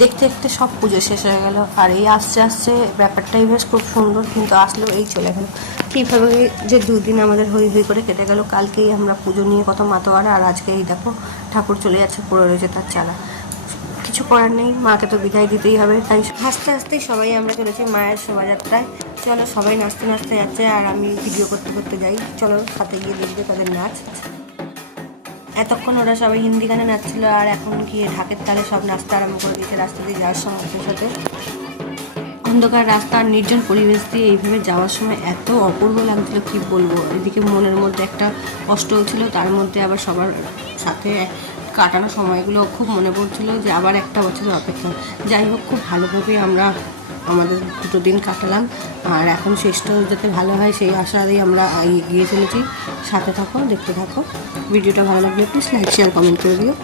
দেখতে দেখতে সব পুজো শেষ হয়ে গেল। আর এই আসছে আসছে ব্যাপারটাই বেশ খুব সুন্দর, কিন্তু আসলেও এই চলে গেল। কীভাবে যে দুদিন আমাদের হই হই করে কেটে গেল। কালকেই আমরা পুজো নিয়ে কত মাতোয়ারা, আর আজকে এই দেখো ঠাকুর চলে যাচ্ছে, পড়ে রয়েছে তার চালা। কিছু করার নেই, মাকে তো বিদায় দিতেই হবে। তাই হাসতে হাসতেই সবাই আমরা চলেছি মায়ের শোভাযাত্রায়। চলো, সবাই নাচতে নাচতে যাচ্ছে আর আমি ভিডিও করতে করতে যাই। চলো সাথে গিয়ে দেখবে তাদের নাচ। এতক্ষণ ওরা সবাই হিন্দি গানে নাচছিল, আর এখন গিয়ে ঢাকের তালে সব নাচতে আরম্ভ করে দিয়েছে রাস্তা দিয়ে যাওয়ার সময়। সাথে অন্ধকার রাস্তা আর নির্জন পরিবেশ দিয়ে এইভাবে যাওয়ার সময় এত অপূর্ব লাগছিল কি বলবো। এদিকে মনের মধ্যে একটা কষ্টও ছিল, তার মধ্যে আবার সবার সাথে কাটানো সময়গুলো খুব মনে পড়ছিল যে আবার একটা বছরের অপেক্ষা। যাই হোক, খুব ভালোভাবে আমরা আমাদের দুটো দিন কাটালাম, আর এখন শেষটাও যাতে ভালো হয় সেই আশাতেই আমরা এগিয়ে চলেছি। সাথে থাকো, দেখতে থাকো। ভিডিওটা ভালো লাগলে প্লিজ লাইক শেয়ার কমেন্ট করে দিও।